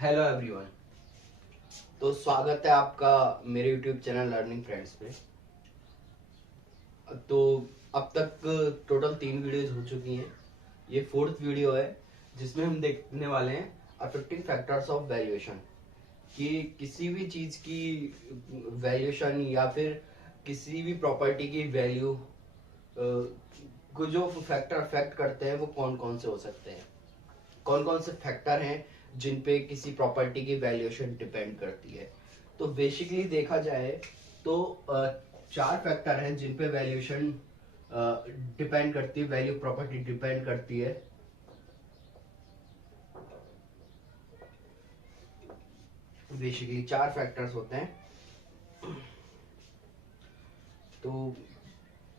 Hello everyone. तो स्वागत है आपका मेरे यूट्यूब चैनल लर्निंग फ्रेंड्स पे। तो अब तक टोटल 3 वीडियोज हो चुकी हैं। ये 4th वीडियो है जिसमें हम देखने वाले हैं अफेक्टिंग फैक्टर्स ऑफ वैल्यूएशन, कि किसी भी चीज की वैल्यूएशन या फिर किसी भी प्रॉपर्टी की वैल्यू को जो फैक्टर अफेक्ट करते हैं वो कौन कौन से हो सकते हैं, कौन कौन से फैक्टर हैं जिन पे किसी प्रॉपर्टी की वैल्यूएशन डिपेंड करती है। तो बेसिकली देखा जाए तो 4 फैक्टर हैं जिन पे वैल्यूएशन डिपेंड करती है, वैल्यू प्रॉपर्टी डिपेंड करती है। बेसिकली 4 फैक्टर्स होते हैं। तो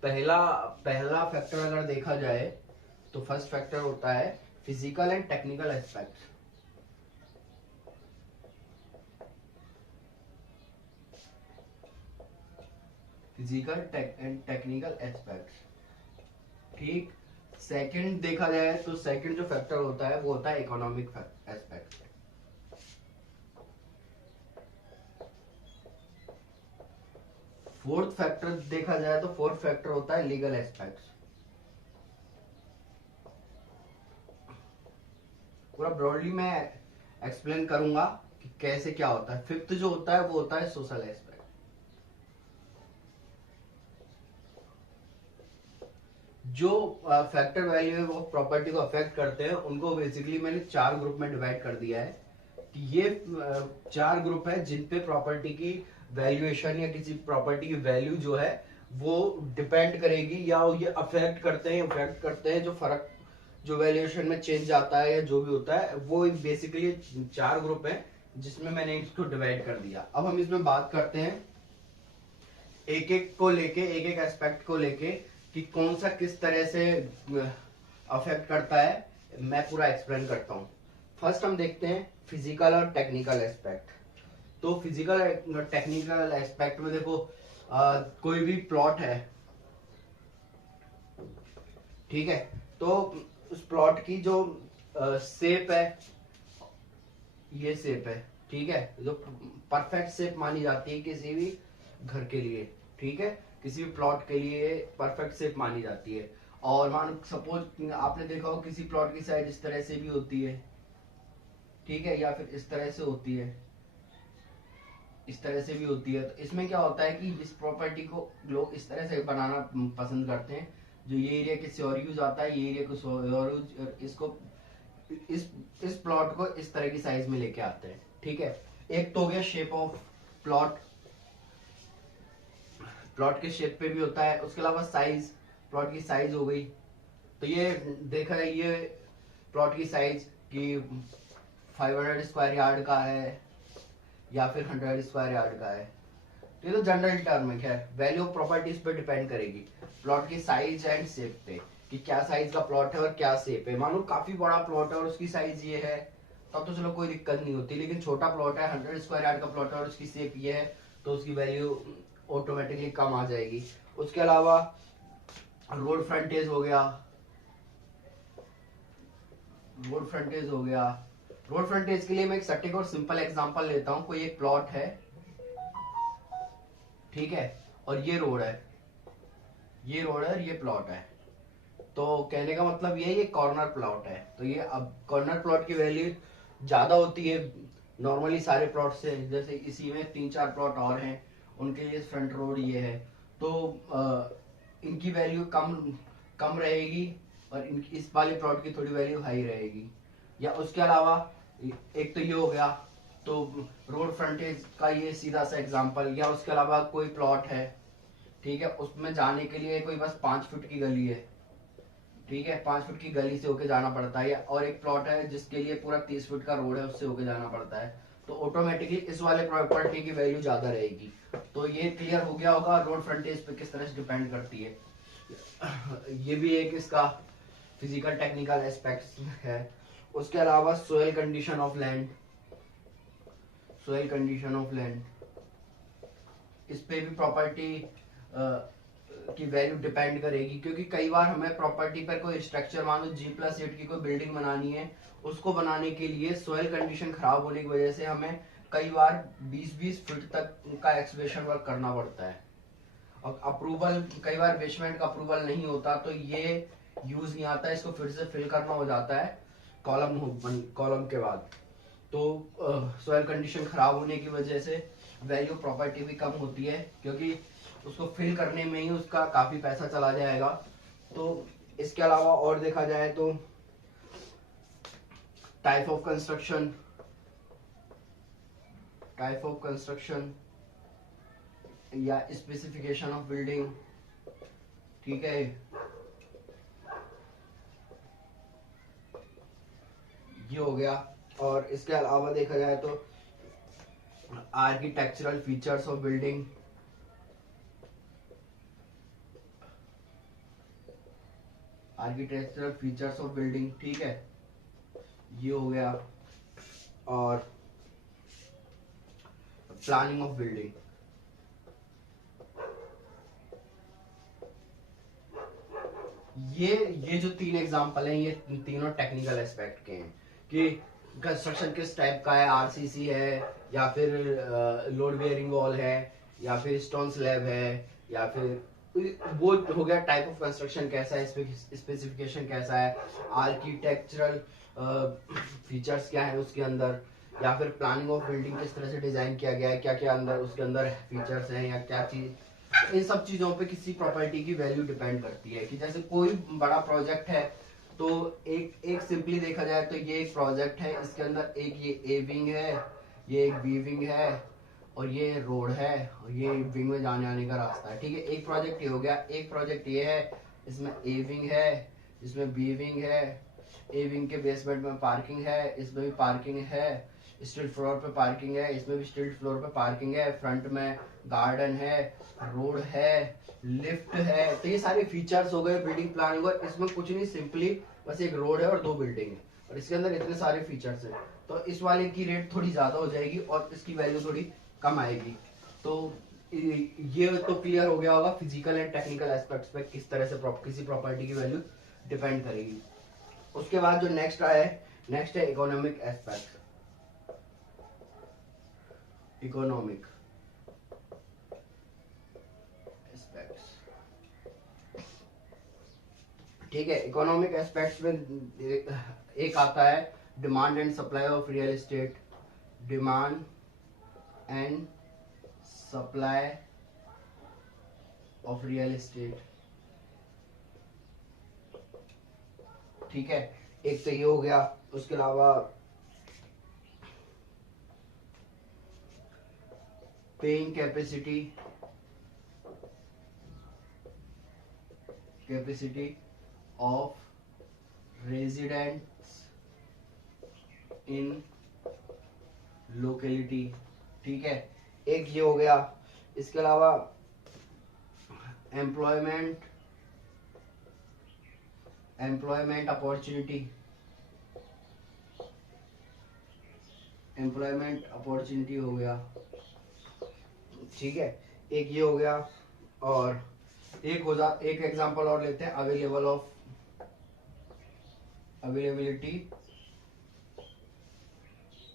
पहला पहला फैक्टर अगर देखा जाए तो फर्स्ट फैक्टर होता है physical and technical aspect. Physical and technical aspect. ठीक। सेकंड देखा जाए तो सेकंड जो फैक्टर होता है वो होता है इकोनॉमिक एस्पेक्ट। फोर्थ फैक्टर देखा जाए तो फोर्थ फैक्टर होता है लीगल एस्पेक्ट। पूरा ब्रॉडली मैं एक्सप्लेन करूंगा कि कैसे क्या होता है। फिफ्थ जो होता है वो होता है सोशल एस्पेक्ट। जो फैक्टर वैल्यू है वो प्रॉपर्टी को अफेक्ट करते हैं, उनको बेसिकली मैंने 4 ग्रुप में डिवाइड कर दिया है कि ये 4 ग्रुप है जिन पे प्रॉपर्टी की वैल्यूएशन या किसी प्रॉपर्टी की वैल्यू जो है वो डिपेंड करेगी, या ये अफेक्ट करते हैं जो फर्क जो वैल्यूएशन में चेंज आता है या जो भी होता है वो बेसिकली 4 ग्रुप है जिसमें मैंने इसको डिवाइड कर दिया। अब हम इसमें बात करते हैं एक एक को लेके, एक एक एस्पेक्ट को लेके कि कौन सा किस तरह से अफेक्ट करता है। मैं पूरा एक्सप्लेन करता हूँ। फर्स्ट हम देखते हैं फिजिकल और टेक्निकल एस्पेक्ट। तो फिजिकल टेक्निकल एस्पेक्ट में देखो, कोई भी प्लॉट है, ठीक है, तो उस प्लॉट की जो शेप है, ये शेप है, ठीक है, जो परफेक्ट शेप मानी जाती है किसी भी घर के लिए, ठीक है, किसी भी प्लॉट के लिए परफेक्ट शेप मानी जाती है। और मान सपोज आपने देखा हो किसी प्लॉट की साइज इस तरह से भी होती है, ठीक है, या फिर इस तरह से होती है, इस तरह से भी होती है। तो इसमें क्या होता है कि इस प्रॉपर्टी को लोग इस तरह से बनाना पसंद करते हैं, जो ये एरिया किसी और यूज आता है, ये एरिया कुछ और यूज, इसको इस प्लॉट को इस तरह की साइज में लेके आते हैं, ठीक है। एक तो हो गया शेप ऑफ प्लॉट, प्लॉट के शेप पे भी होता है। उसके अलावा साइज, प्लॉट की साइज हो गई। तो ये देखा है, ये प्लॉट की साइज की 500 स्क्वायर यार्ड का है या फिर 100 स्क्वायर यार्ड का है। तो ये तो जनरल टर्म है। खैर, वैल्यू ऑफ प्रॉपर्टीज पे डिपेंड करेगी प्लॉट की साइज एंड शेप पे, कि क्या साइज का प्लॉट है और क्या शेप है। मानो काफी बड़ा प्लॉट है और उसकी साइज ये है, तब तो चलो कोई दिक्कत नहीं होती। लेकिन छोटा प्लॉट है, 100 स्क्वायर यार्ड का प्लॉट है और उसकी शेप ये है, तो उसकी वैल्यू ऑटोमेटिकली कम आ जाएगी। उसके अलावा रोड फ्रंटेज हो गया, रोड फ्रंटेज हो गया। रोड फ्रंटेज के लिए मैं एक सटीक और सिंपल एग्जांपल लेता हूं। कोई एक प्लॉट है, ठीक है, और ये रोड है, ये रोड है और ये प्लॉट है। तो कहने का मतलब ये कॉर्नर प्लॉट है। तो ये अब कॉर्नर प्लॉट की वैल्यू ज्यादा होती है नॉर्मली सारे प्लॉट से। जैसे इसी में 3-4 प्लॉट और हैं, उनके लिए फ्रंट रोड ये है, तो इनकी वैल्यू कम कम रहेगी और इस वाले प्लॉट की थोड़ी वैल्यू हाई रहेगी। या उसके अलावा एक तो ये हो गया, तो रोड फ्रंटेज का ये सीधा सा एग्जांपल। या उसके अलावा कोई प्लॉट है, ठीक है, उसमें जाने के लिए कोई बस 5 फुट की गली है, ठीक है, 5 फुट की गली से होके जाना पड़ता है। और एक प्लॉट है जिसके लिए पूरा 30 फुट का रोड है, उससे होके जाना पड़ता है। तो ऑटोमेटिकली इस वाले प्रॉपर्टी की वैल्यू ज्यादा रहेगी। तो ये क्लियर हो गया होगा रोड फ्रंटेज पे किस तरह से डिपेंड करती है। ये भी एक इसका फिजिकल टेक्निकल एस्पेक्ट है। उसके अलावा soil condition of land, soil condition of land, इस पे भी प्रॉपर्टी की वैल्यू डिपेंड करेगी, क्योंकि कई बार हमें प्रॉपर्टी पर कोई स्ट्रक्चर, मानो G+8 की कोई बिल्डिंग बनानी है, उसको बनाने के लिए सॉइल कंडीशन खराब होने की वजह से हमें कई बार 20-20 फीट तक का एक्सकेवेशन वर्क करना पड़ता है, और अप्रूवल कई बार बेसमेंट का अप्रूवल नहीं होता, तो ये यूज नहीं आता, इसको फिर से फिल करना हो जाता है कॉलम के बाद। तो सॉइल कंडीशन खराब होने की वजह से वैल्यू प्रॉपर्टी भी कम होती है, क्योंकि उसको फिल करने में ही उसका काफी पैसा चला जाएगा। तो इसके अलावा और देखा जाए तो टाइप ऑफ कंस्ट्रक्शन या स्पेसिफिकेशन ऑफ बिल्डिंग, ठीक है, ये हो गया। और इसके अलावा देखा जाए तो आर्किटेक्चरल फीचर्स ऑफ बिल्डिंग, ठीक है, ये हो गया। और प्लानिंग ऑफ बिल्डिंग, ये जो 3 एग्जांपल हैं, ये तीनों टेक्निकल एस्पेक्ट के हैं कि कंस्ट्रक्शन किस टाइप का है, आरसीसी है या फिर लोड बेयरिंग वॉल है या फिर स्टोन स्लैब है, या फिर वो हो गया टाइप ऑफ कंस्ट्रक्शन कैसा है, स्पेसिफिकेशन कैसा है, आर्किटेक्चरल फीचर्स क्या है उसके अंदर, या फिर प्लानिंग ऑफ बिल्डिंग किस तरह से डिजाइन किया गया है, क्या क्या अंदर उसके अंदर फीचर्स हैं या क्या चीज। इन सब चीजों पे किसी प्रॉपर्टी की वैल्यू डिपेंड करती है। कि जैसे कोई बड़ा प्रोजेक्ट है, तो एक सिंपली देखा जाए तो ये एक प्रोजेक्ट है, इसके अंदर एक ये ए विंग है, ये एक बी विंग है, और ये रोड है, और ये विंग में जाने आने का रास्ता है, ठीक है। एक प्रोजेक्ट ये हो गया। एक प्रोजेक्ट ये है, इसमें ए विंग है, इसमें बी विंग है, ए विंग के बेसमेंट में पार्किंग है, इसमें भी पार्किंग है, स्ट्रीट फ्लोर पे पार्किंग है, इसमें भी स्ट्रीट फ्लोर पे पार्किंग है, फ्रंट में गार्डन है, रोड है, लिफ्ट है। तो ये सारे फीचर्स हो गए बिल्डिंग प्लानिंग। और इसमें कुछ नहीं, सिंपली बस एक रोड है और 2 बिल्डिंग है, और इसके अंदर इतने सारे फीचर्स हैं। तो इस वाले की रेट थोड़ी ज्यादा हो जाएगी और इसकी वैल्यू थोड़ी कम आएगी। तो ये तो क्लियर हो गया होगा फिजिकल एंड टेक्निकल एस्पेक्ट्स पे किस तरह से किसी प्रॉपर्टी की वैल्यू डिपेंड करेगी। उसके बाद जो नेक्स्ट है इकोनॉमिक एस्पेक्ट। इकोनॉमिक एस्पेक्ट्स, ठीक है। इकोनॉमिक एस्पेक्ट्स में एक आता है demand and supply of real estate. Demand and supply of real estate, ठीक है। एक तो ये हो गया। उसके अलावा paying capacity of residents in locality, ठीक है। एक ये हो गया। इसके अलावा एम्प्लॉयमेंट अपॉर्चुनिटी हो गया, ठीक है। एक ये हो गया। और एक एग्जांपल और लेते हैं, availability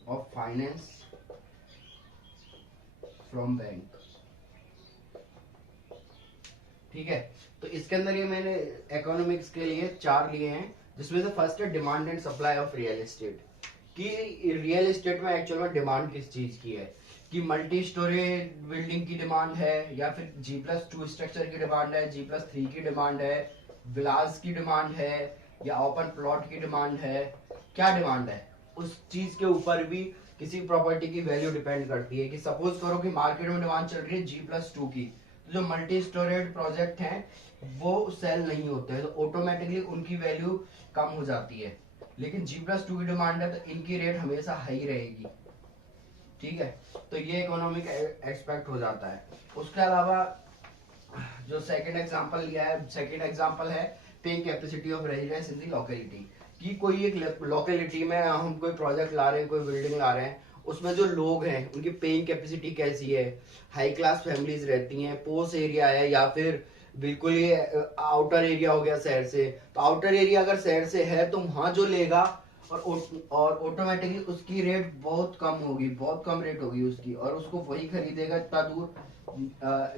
of finance from bank, ठीक है। तो इसके अंदर ये मैंने इकोनॉमिक्स के लिए 4 लिए हैं, जिसमें से फर्स्ट है demand and supply of real estate. कि रियल एस्टेट में एक्चुअल में डिमांड किस चीज की है, कि मल्टी स्टोरेज बिल्डिंग की डिमांड है, या फिर G+2 स्ट्रक्चर की डिमांड है, G+3 की डिमांड है, विलास की डिमांड है, या ओपन प्लॉट की डिमांड है, क्या डिमांड है, उस चीज के ऊपर भी किसी प्रॉपर्टी की वैल्यू डिपेंड करती है। कि सपोज करो कि मार्केट में डिमांड चल रही है G+2 की, तो जो मल्टी स्टोरेज प्रोजेक्ट हैं वो सेल नहीं होते हैं, तो ऑटोमेटिकली उनकी वैल्यू कम हो जाती है। लेकिन G+2 की डिमांड है तो इनकी रेट हमेशा हाई रहेगी, ठीक है। तो ये इकोनॉमिक एक्सपेक्ट हो जाता है। उसके अलावा जो सेकंड एग्जांपल है paying capacity of residence in the locality. कि कोई एक लोकेलिटी में हम कोई प्रोजेक्ट ला रहे हैं, कोई बिल्डिंग ला रहे हैं, उसमें जो लोग हैं उनकी पेइंग कैपेसिटी कैसी है, हाई क्लास फैमिलीज रहती हैं, पोश एरिया है, या फिर बिल्कुल ये आउटर एरिया हो गया शहर से, तो आउटर एरिया अगर शहर से है तो वहां जो लेगा और ऑटोमेटिकली उसकी रेट बहुत कम होगी, बहुत कम रेट होगी उसकी, और उसको वही खरीदेगा इतना दूर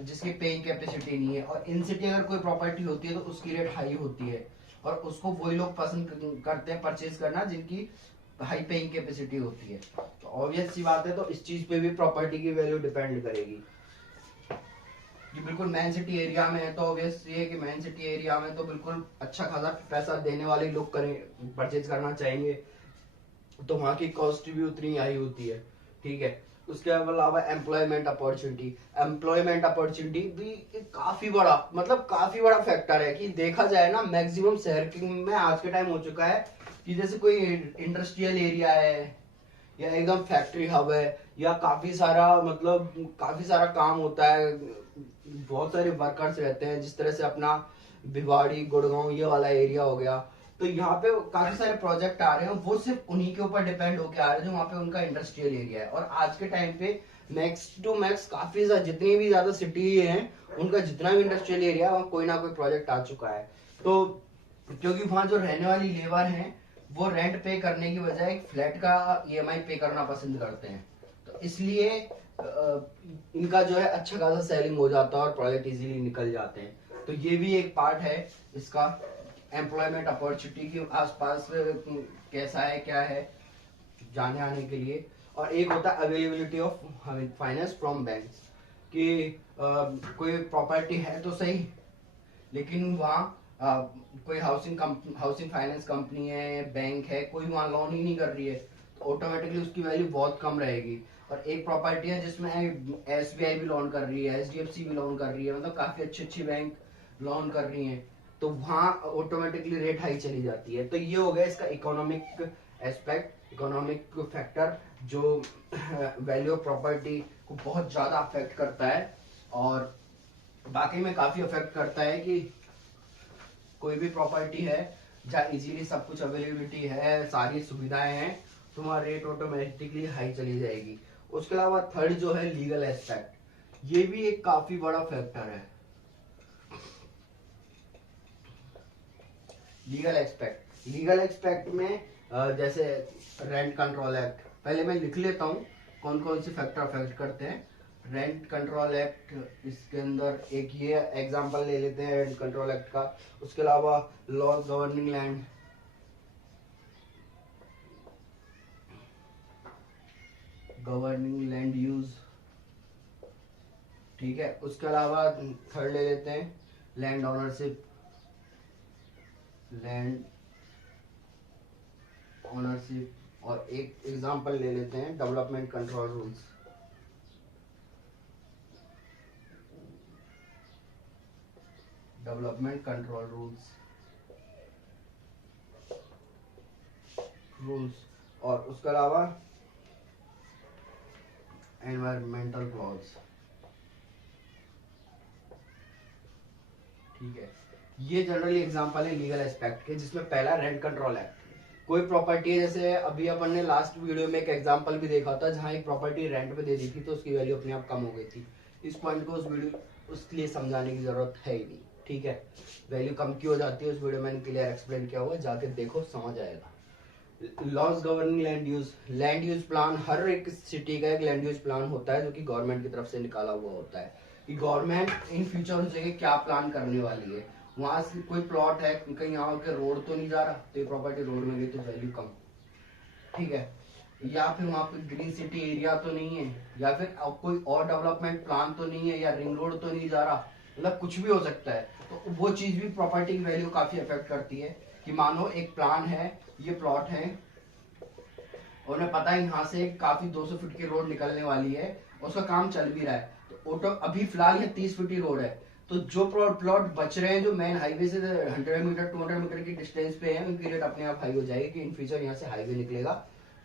जिसकी पेइंग कैपेसिटी नहीं है। और इन सिटी अगर कोई प्रॉपर्टी होती है तो उसकी रेट हाई होती है, और उसको वही लोग पसंद करते हैं परचेज करना जिनकी हाई पेइंग कैपेसिटी होती है। तो ऑब्वियस सी बात है, तो इस चीज पे भी प्रॉपर्टी की वैल्यू डिपेंड करेगी। ये बिल्कुल मेन सिटी एरिया में है तो ऑब्वियस ये है कि मेन सिटी एरिया में तो बिल्कुल अच्छा खासा पैसा देने वाले लोग करें, परचेज करना चाहेंगे, तो वहां की कॉस्ट भी उतनी हाई होती है। ठीक है, उसके अलावा एम्प्लॉयमेंट अपॉर्चुनिटी भी काफी बड़ा, मतलब काफी बड़ा फैक्टर है। कि देखा जाए ना, मैक्सिमम शहर में आज के टाइम हो चुका है कि जैसे कोई इंडस्ट्रियल एरिया है या एकदम फैक्ट्री हब है, या काफी सारा मतलब काफी सारा काम होता है, बहुत सारे वर्कर्स रहते हैं, जिस तरह से अपना भिवाड़ी गुड़गांव ये वाला एरिया हो गया, तो यहाँ पे काफी सारे प्रोजेक्ट आ रहे हैं, वो सिर्फ उन्हीं के ऊपर डिपेंड होके आ रहे हैं जो वहाँ पे उनका इंडस्ट्रियल एरिया है। और आज के टाइम पे मैक्स टू मैक्स काफी जितनी भी ज्यादा सिटी है उनका जितना भी इंडस्ट्रियल एरिया है वहाँ कोई ना कोई प्रोजेक्ट आ चुका है। तो क्योंकि वहाँ जो रहने वाली लेबर है वो रेंट पे करने की बजाय एक फ्लैट का ईएमआई पे करना पसंद करते हैं, तो इसलिए इनका जो है अच्छा खासा सेलिंग हो जाता है और प्रोजेक्ट इजीली निकल जाते हैं। तो ये भी एक पार्ट है इसका, एम्प्लॉयमेंट अपॉर्चुनिटी के आसपास कैसा है क्या है जाने आने के लिए। और एक होता है availability of finance from banks, कि कोई प्रॉपर्टी है तो सही, लेकिन वहाँ कोई हाउसिंग फाइनेंस कंपनी है, बैंक है, कोई वहाँ लोन ही नहीं कर रही है, तो ऑटोमेटिकली उसकी वैल्यू बहुत कम रहेगी। और एक प्रॉपर्टी है जिसमें एसबीआई भी लोन कर रही है, एचडीएफसी भी लोन कर रही है, मतलब काफी अच्छी अच्छी बैंक लोन कर रही है, तो वहाँ ऑटोमेटिकली रेट हाई चली जाती है। तो ये हो गया इसका इकोनॉमिक एस्पेक्ट, इकोनॉमिक फैक्टर जो वैल्यू ऑफ प्रॉपर्टी को बहुत ज्यादा अफेक्ट करता है। और बाकी में काफी अफेक्ट करता है कि कोई भी प्रॉपर्टी है जहाँ इजीली सब कुछ अवेलेबिलिटी है, सारी सुविधाएं हैं, तो वहाँ रेट ऑटोमेटिकली हाई चली जाएगी। उसके अलावा थर्ड जो है लीगल एस्पेक्ट, ये भी एक काफी बड़ा फैक्टर है। लीगल एक्सपेक्ट में जैसे रेंट कंट्रोल एक्ट, पहले मैं लिख लेता हूँ कौन कौन से फैक्टर अफेक्ट करते हैं। रेंट कंट्रोल एक्ट, इसके अंदर एक ये एग्जांपल ले लेते हैं रेंट कंट्रोल एक्ट का। उसके अलावा लॉ गवर्निंग लैंड यूज, ठीक है। उसके अलावा थर्ड ले लेते हैं लैंड ओनरशिप, और एक एग्जांपल ले लेते हैं डेवलपमेंट कंट्रोल रूल्स। और उसके अलावा एनवायरमेंटल क्लॉज, ठीक है। ये जनरली एग्जांपल है लीगल एस्पेक्ट के, जिसमें पहला रेंट कंट्रोल एक्ट। कोई प्रॉपर्टी है, जैसे अभी अपन ने लास्ट वीडियो में एक एग्जांपल भी देखा था जहां एक प्रॉपर्टी रेंट पे दे दी थी तो उसकी वैल्यू अपने आप कम हो गई थी। इस पॉइंट को उसके लिए समझाने की जरूरत है ही नहीं, ठीक है। वैल्यू कम क्यों हो जाती है उस वीडियो में मैंने क्लियर एक्सप्लेन किया हुआ है, जाके देखो समझ आएगा। Laws governing land use plan, हर एक सिटी का एक लैंड यूज प्लान होता है जो कि गवर्नमेंट की तरफ से निकाला हुआ होता है कि गवर्नमेंट इन फ्यूचर उस जगह क्या प्लान करने वाली है। वहां से कोई प्लॉट है, कहीं यहाँ के रोड तो नहीं जा रहा, तो ये प्रॉपर्टी रोड में गई तो वैल्यू कम, ठीक है। या फिर वहां पे ग्रीन सिटी एरिया तो नहीं है, या फिर कोई और डेवलपमेंट प्लान तो नहीं है, या रिंग रोड तो नहीं जा रहा, मतलब कुछ भी हो सकता है। तो वो चीज भी प्रॉपर्टी की वैल्यू काफी अफेक्ट करती है। कि मानो एक प्लान है, ये प्लॉट है, उन्हें पता है यहाँ से काफी 200 फीट की रोड निकलने वाली है, उसका काम चल भी रहा है, तो ऑटो अभी फिलहाल ये 30 फीट की रोड है, तो जो प्लॉट बच रहे हैं जो मेन हाईवे से 100 मीटर 200 मीटर की डिस्टेंस पे है, उनकी रेट अपने आप हाई हो जाएगी कि इन फ्यूचर यहाँ से हाईवे निकलेगा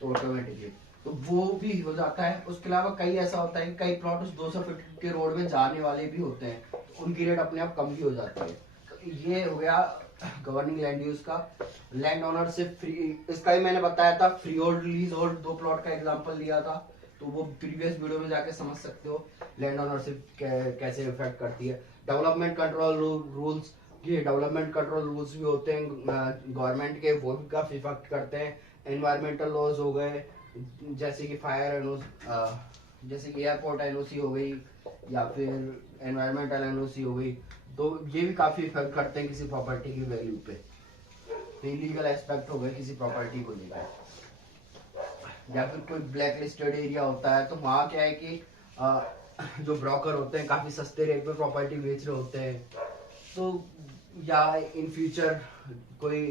तो ऑटोमेटिकली, तो वो भी हो जाता है। उसके अलावा कई ऐसा होता है कि कई प्लॉट उस 200 फीट के रोड में जाने वाले भी होते हैं, तो उनकी रेट अपने आप कम भी हो जाती है। तो ये हो गया गवर्निंग लैंड यूज का। लैंड ओनरशिप फ्री, इसका ही मैंने बताया था, फ्री होल्ड लीज होल्ड, दो प्लॉट का एग्जांपल दिया था, तो वो प्रीवियस वीडियो में जाके समझ सकते हो लैंड ओनरशिप कैसे इफेक्ट करती है। डेवलपमेंट कंट्रोल रूल्स, ये डेवलपमेंट कंट्रोल रूल्स भी होते हैं गवर्नमेंट के, वो भी काफी इफेक्ट करते हैं। एनवायरमेंटल लॉज हो गए, जैसे कि जैसे कि एयरपोर्ट एनओसी हो गई या फिर एनवायरमेंटल एनओसी हो गई, तो ये भी काफी इफेक्ट करते हैं किसी प्रॉपर्टी की वैल्यू पे। तो इलीगल एस्पेक्ट हो गए किसी प्रॉपर्टी को लेकर। या फिर कोई ब्लैक लिस्टेड एरिया होता है, तो वहाँ क्या है कि जो ब्रोकर होते हैं काफी सस्ते रेट पे प्रॉपर्टी बेच रहे होते हैं। तो या इन फ्यूचर कोई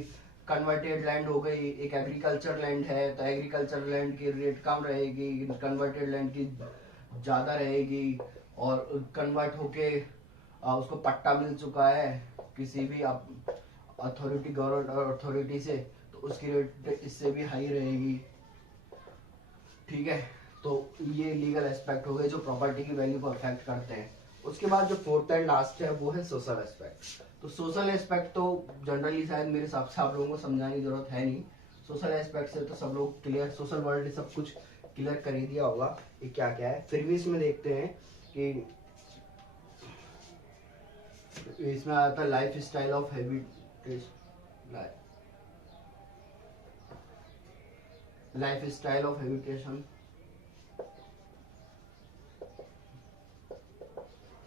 कन्वर्टेड लैंड हो गई, एक एग्रीकल्चर लैंड है तो एग्रीकल्चर लैंड की रेट कम रहेगी, कन्वर्टेड लैंड की ज्यादा रहेगी, और कन्वर्ट होके उसको पट्टा मिल चुका है किसी भी अथॉरिटी, गवर्नमेंट अथॉरिटी से, तो उसकी रेट इससे भी हाई रहेगी। ठीक है, तो ये लीगल एस्पेक्ट हो गए जो प्रॉपर्टी की वैल्यू को अफेक्ट करते हैं। उसके बाद जो फोर्थ एंड लास्ट है वो है सोशल एस्पेक्ट। तो सोशल एस्पेक्ट तो जनरली शायद मेरे हिसाब से आप लोगों को समझाने की जरूरत है नहीं। सोशल एस्पेक्ट से तो सब लोग क्लियर, सोशल वर्ल्ड ने सब कुछ क्लियर कर ही दिया होगा कि क्या क्या है। फिर भी इसमें देखते हैं कि इसमें आता है life style of life style of habitation.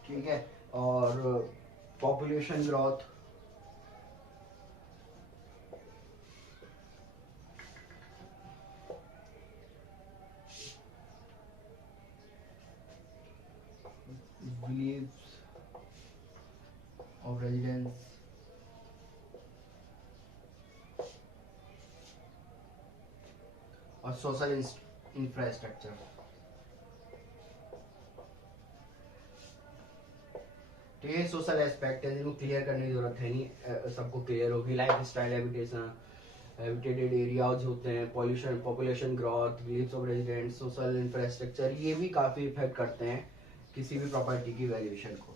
ठीक है, और population growth, beliefs of residents, और सोशल इंफ्रास्ट्रक्चर। तो ये सोशल एस्पेक्ट है जिनको क्लियर करने की जरूरत है नहीं, सबको क्लियर होगी। Lifestyle, habitation, habitated areas होते हैं, pollution, population growth, believes of residents, social infrastructure, ये भी काफी इफेक्ट करते हैं किसी भी प्रॉपर्टी की वैल्यूएशन को।